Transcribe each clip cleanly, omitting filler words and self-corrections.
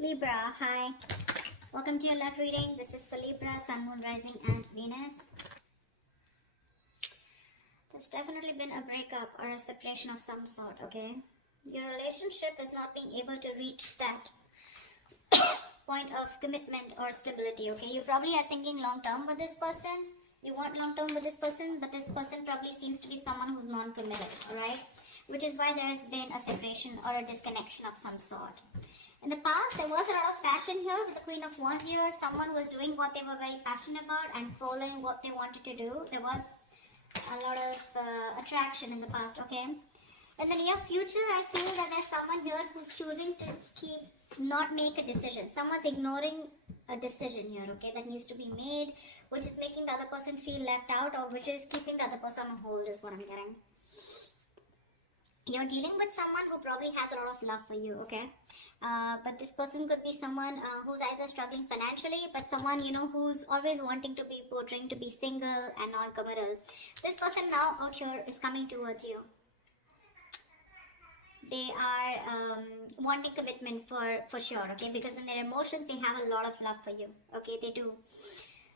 Libra, hi. Welcome to your love reading. This is for Libra, Sun, Moon, Rising, and Venus. There's definitely been a breakup or a separation of some sort, okay? Your relationship is not being able to reach that point of commitment or stability, okay? You probably are thinking long term with this person. You want long term with this person, but this person probably seems to be someone who's non-committed, alright? Which is why there has been a separation or a disconnection of some sort. In the past, there was a lot of passion here with the Queen of Wands here. Someone was doing what they were very passionate about and following what they wanted to do. There was a lot of attraction in the past, okay? In the near future, I feel that there's someone here who's choosing to not make a decision. Someone's ignoring a decision here, okay, that needs to be made, which is making the other person feel left out, or which is keeping the other person on hold is what I'm getting. You're dealing with someone who probably has a lot of love for you, okay? But this person could be someone who's either struggling financially, but someone, you know, who's always wanting to be portraying to be single and non-committal. This person now out here is coming towards you. They are wanting commitment for sure, okay? Because in their emotions, they have a lot of love for you, okay? They do.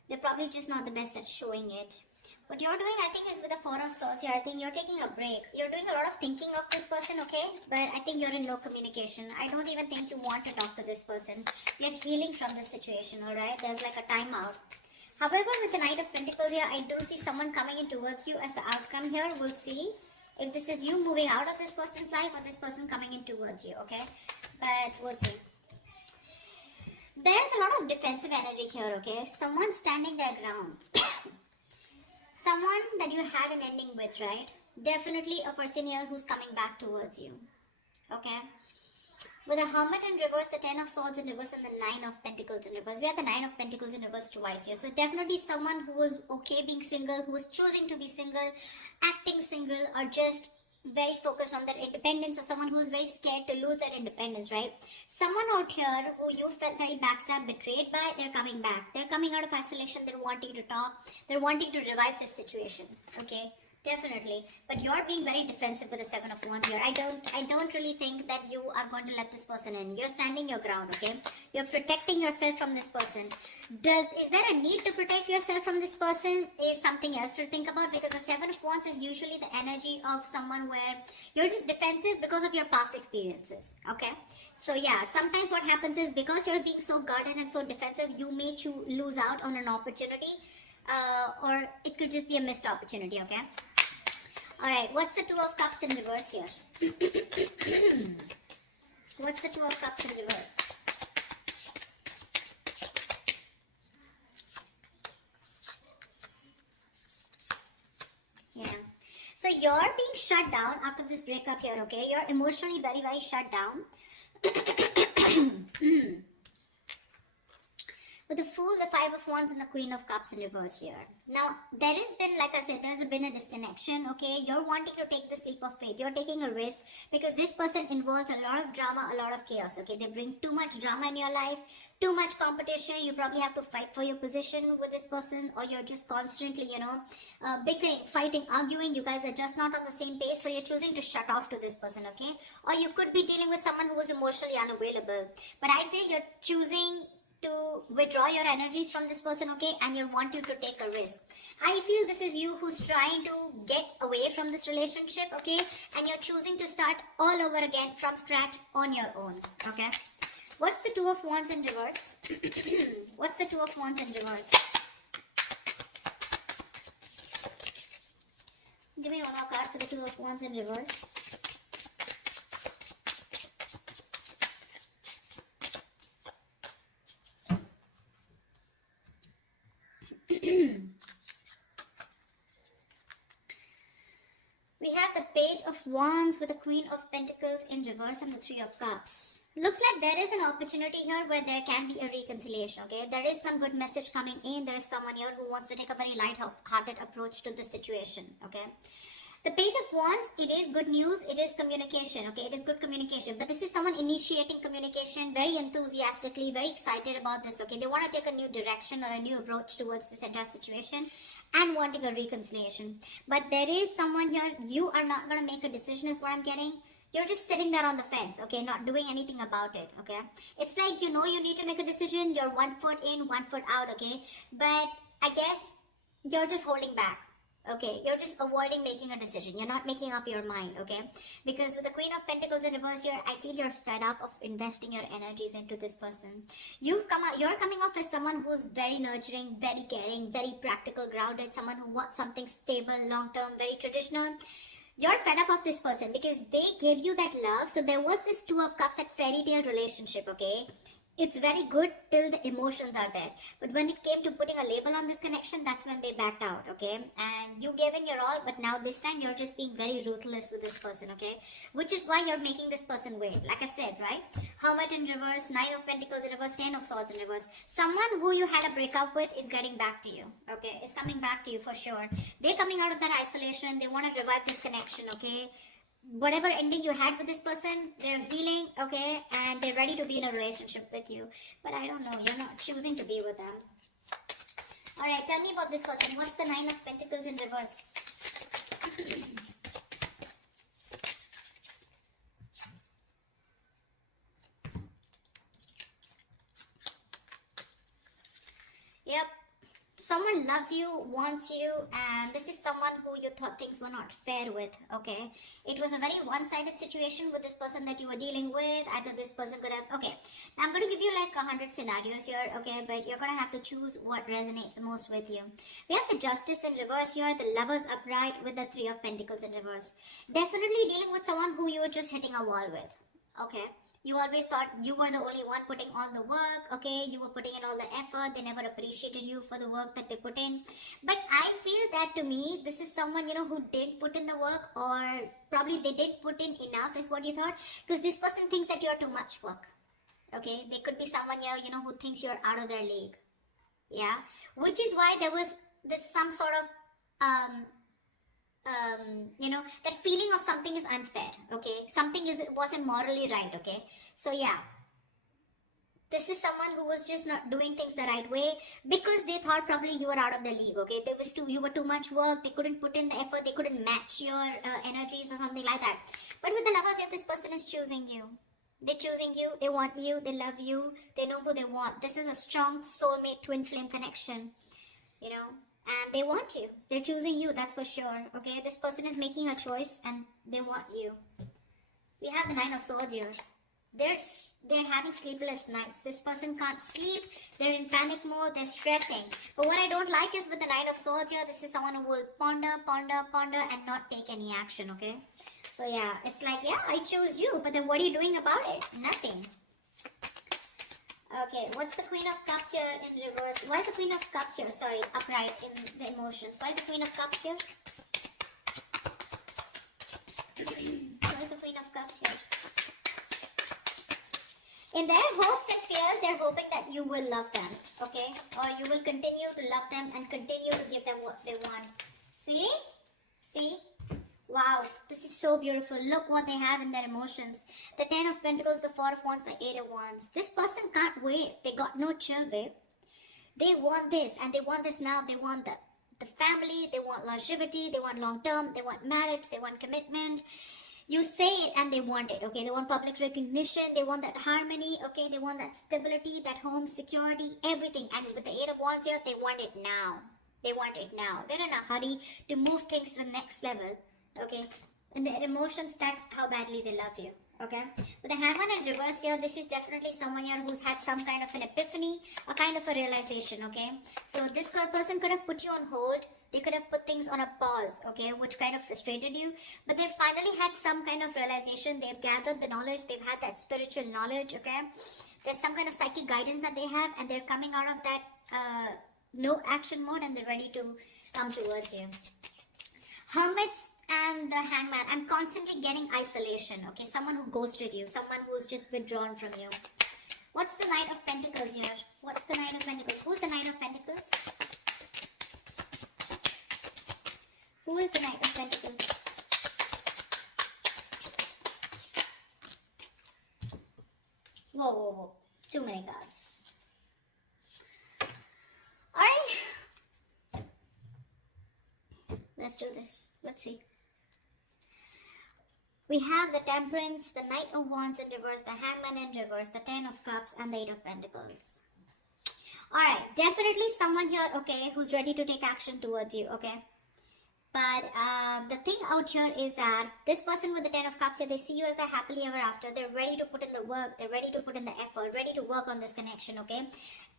They're probably just not the best at showing it. What you're doing, I think, is with the Four of Swords here. I think you're taking a break. You're doing a lot of thinking of this person, okay? But I think you're in no communication. I don't even think you want to talk to this person. You're healing from this situation, alright? There's like a timeout. However, with the Knight of Pentacles here, I do see someone coming in towards you as the outcome here. We'll see if this is you moving out of this person's life or this person coming in towards you, okay? But we'll see. There's a lot of defensive energy here, okay? Someone standing their ground. Someone that you had an ending with, right? Definitely a person here who's coming back towards you, okay? With the Hermit in reverse, the Ten of Swords in reverse, and the Nine of Pentacles in reverse. We have the Nine of Pentacles in reverse twice here. So definitely someone who was okay being single, who was choosing to be single, acting single, or just very focused on their independence, or someone who's very scared to lose their independence, right? Someone out here who you felt very backstabbed, betrayed by, they're coming back. They're coming out of isolation. They're wanting to talk. They're wanting to revive this situation, okay? Definitely. But you're being very defensive with the Seven of Wands here. I don't really think that you are going to let this person in. You're standing your ground, okay? You're protecting yourself from this person. Is there a need to protect yourself from this person is something else to think about, because the Seven of Wands is usually the energy of someone where you're just defensive because of your past experiences, okay? So yeah, sometimes what happens is because you're being so guarded and so defensive, you may lose out on an opportunity, or it could just be a missed opportunity, okay? Alright, what's the Two of Cups in reverse here? What's the Two of Cups in reverse? Yeah. So you're being shut down after this breakup here, okay? You're emotionally very, very shut down. With the Fool, the Five of Wands, and the Queen of Cups in reverse here. Now, there has been, like I said, there's been a disconnection, okay? You're wanting to take this leap of faith. You're taking a risk because this person involves a lot of drama, a lot of chaos, okay? They bring too much drama in your life, too much competition. You probably have to fight for your position with this person, or you're just constantly, you know, bickering, fighting, arguing. You guys are just not on the same page, so you're choosing to shut off to this person, okay? Or you could be dealing with someone who is emotionally unavailable. But I feel you're choosing to withdraw your energies from this person, okay, and you want you to take a risk. I feel this is you who's trying to get away from this relationship, okay, and you're choosing to start all over again from scratch on your own, okay. What's the Two of Wands in reverse? What's the Two of Wands in reverse? Give me one more card for the Two of Wands in reverse. We have the Page of Wands with the Queen of Pentacles in reverse and the Three of Cups. Looks like there is an opportunity here where there can be a reconciliation, okay? There is some good message coming in. There is someone here who wants to take a very light-hearted approach to the situation, okay? The Page of Wands, it is good news, it is communication, okay? It is good communication, but this is someone initiating communication very enthusiastically, very excited about this, okay? They want to take a new direction or a new approach towards this entire situation and wanting a reconciliation. But there is someone here, you are not going to make a decision is what I'm getting. You're just sitting there on the fence, okay, not doing anything about it, okay? It's like you know you need to make a decision, you're 1 foot in, 1 foot out, okay? But I guess you're just holding back, okay? You're just avoiding making a decision. You're not making up your mind, okay? Because with the Queen of Pentacles in reverse here, I feel you're fed up of investing your energies into this person. You're coming off as someone who's very nurturing, very caring, very practical, grounded, someone who wants something stable, long-term, very traditional. You're fed up of this person because they gave you that love. So there was this Two of Cups, that fairy tale relationship, okay? It's very good till the emotions are there. But when it came to putting a label on this connection, that's when they backed out, okay? And you gave in your all, but now this time you're just being very ruthless with this person, okay? Which is why you're making this person wait. Like I said, right? Hermit in reverse, Nine of Pentacles in reverse, Ten of Swords in reverse. Someone who you had a breakup with is getting back to you, okay? Is coming back to you for sure. They're coming out of that isolation. They want to revive this connection, okay? Whatever ending you had with this person, they're healing, okay, and they're ready to be in a relationship with you. But I don't know, you're not choosing to be with them. Alright, tell me about this person. What's the Nine of Pentacles in reverse? Yep. Someone loves you, wants you, and this is someone who you thought things were not fair with, okay? It was a very one-sided situation with this person that you were dealing with. Either this person could have, okay, now I'm going to give you like 100 scenarios here, okay? But you're going to have to choose what resonates most with you. We have the Justice in reverse here, the Lovers upright with the Three of Pentacles in reverse. Definitely dealing with someone who you were just hitting a wall with, okay? You always thought you were the only one putting all the work, okay? You were putting in all the effort. They never appreciated you for the work that they put in. But I feel that to me, this is someone, you know, who didn't put in the work, or probably they didn't put in enough is what you thought. Because this person thinks that you're too much work, okay? They could be someone here, you know, who thinks you're out of their league, yeah? Which is why there was this some sort of, you know, that feeling of something is unfair, okay? Something wasn't morally right, okay? So yeah, this is someone who was just not doing things the right way because they thought probably you were out of the league, okay? You were too much work. They couldn't put in the effort. They couldn't match your energies or something like that. But with the Lovers here, this person is choosing you. They're choosing you. They want you. They love you. They know who they want. This is a strong soulmate twin flame connection, you know? And they want you. They're choosing you, that's for sure. Okay, this person is making a choice and they want you. We have the Nine of Swords here. They're having sleepless nights. This person can't sleep. They're in panic mode. They're stressing. But what I don't like is with the Nine of Swords here, this is someone who will ponder and not take any action, okay? So yeah, it's like, yeah, I choose you. But then what are you doing about it? Nothing. Okay, what's the Queen of Cups here in reverse? Why is the Queen of Cups here? Sorry, upright in the emotions. Why is the Queen of Cups here? Why is the Queen of Cups here? In their hopes and fears, they're hoping that you will love them, okay? Or you will continue to love them and continue to give them what they want. See? See? Wow, this is so beautiful. Look what they have in their emotions. The Ten of Pentacles, the Four of Wands, the Eight of Wands. This person can't wait. They got no chill, babe. They want this, and they want this now. They want the family. They want longevity. They want long-term. They want marriage. They want commitment. You say it and they want it, okay? They want public recognition. They want that harmony, okay? They want that stability, that home security, everything. And with the Eight of Wands here, they want it now. They want it now. They're in a hurry to move things to the next level. Okay, and their emotions, that's how badly they love you, okay? With the Hangman in reverse here, this is definitely someone here who's had some kind of an epiphany, a kind of a realization, okay? So this person could have put you on hold. They could have put things on a pause, okay, which kind of frustrated you. But they've finally had some kind of realization. They've gathered the knowledge. They've had that spiritual knowledge, okay? There's some kind of psychic guidance that they have, and they're coming out of that no action mode, and they're ready to come towards you. Hermits and the Hangman, I'm constantly getting isolation, okay? Someone who ghosted you, someone who's just withdrawn from you. What's the Knight of Pentacles here? What's the Knight of Pentacles? Who's the Knight of Pentacles? Who is the Knight of Pentacles? Whoa, whoa, whoa. Too many cards. Alright. Let's do this. Let's see. We have the Temperance, the Knight of Wands in reverse, the Hangman in reverse, the Ten of Cups, and the Eight of Pentacles. Alright, definitely someone here, okay, who's ready to take action towards you, okay? But the thing out here is that this person with the Ten of Cups here, they see you as the happily ever after. They're ready to put in the work. They're ready to put in the effort, ready to work on this connection, okay?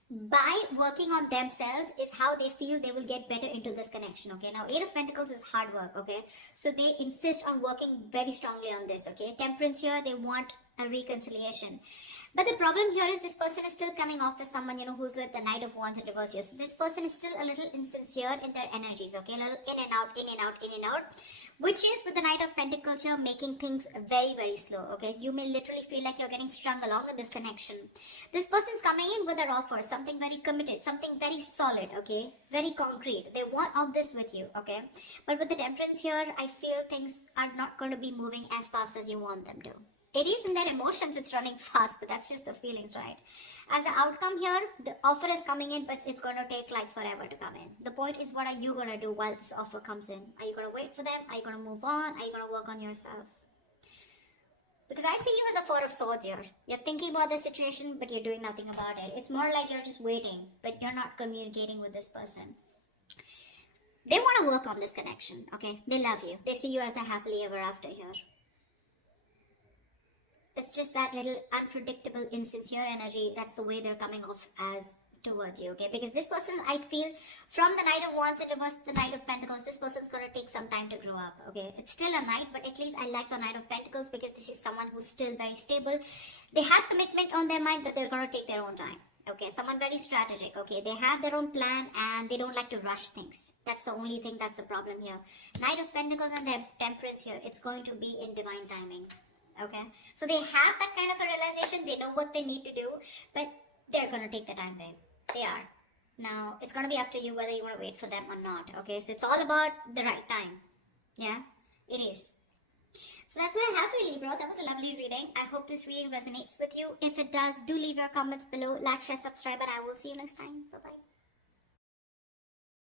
By working on themselves is how they feel they will get better into this connection, okay? Now, Eight of Pentacles is hard work, okay? So they insist on working very strongly on this, okay? Temperance here, they want a reconciliation. But the problem here is this person is still coming off as someone, you know, who's like the Knight of Wands in reverse here. So this person is still a little insincere in their energies, okay? A little in and out, in and out, in and out. Which is with the Knight of Pentacles here making things very, very slow, okay? You may literally feel like you're getting strung along in this connection. This person's coming in with their offer, something very committed, something very solid, okay? Very concrete. They want all this with you, okay? But with the Temperance here, I feel things are not going to be moving as fast as you want them to. It is in their emotions, it's running fast, but that's just the feelings, right? As the outcome here, the offer is coming in, but it's going to take like forever to come in. The point is, what are you going to do while this offer comes in? Are you going to wait for them? Are you going to move on? Are you going to work on yourself? Because I see you as a Four of Swords here. You're thinking about the situation, but you're doing nothing about it. It's more like you're just waiting, but you're not communicating with this person. They want to work on this connection, okay? They love you. They see you as the happily ever after here. It's just that little unpredictable, insincere energy. That's the way they're coming off as towards you, okay? Because this person, I feel, from the Knight of Wands in reverse to the Knight of Pentacles, this person's going to take some time to grow up, okay? It's still a Knight, but at least I like the Knight of Pentacles because this is someone who's still very stable. They have commitment on their mind, but they're going to take their own time, okay? Someone very strategic, okay? They have their own plan and they don't like to rush things. That's the only thing that's the problem here. Knight of Pentacles and Temperance here, it's going to be in divine timing. Okay, so they have that kind of a realization. They know what they need to do, but they're going to take the time, babe. They are. Now, it's going to be up to you whether you want to wait for them or not. Okay, so it's all about the right time. Yeah, it is. So that's what I have for you, Libra. That was a lovely reading. I hope this reading resonates with you. If it does, do leave your comments below. Like, share, subscribe, and I will see you next time. Bye-bye.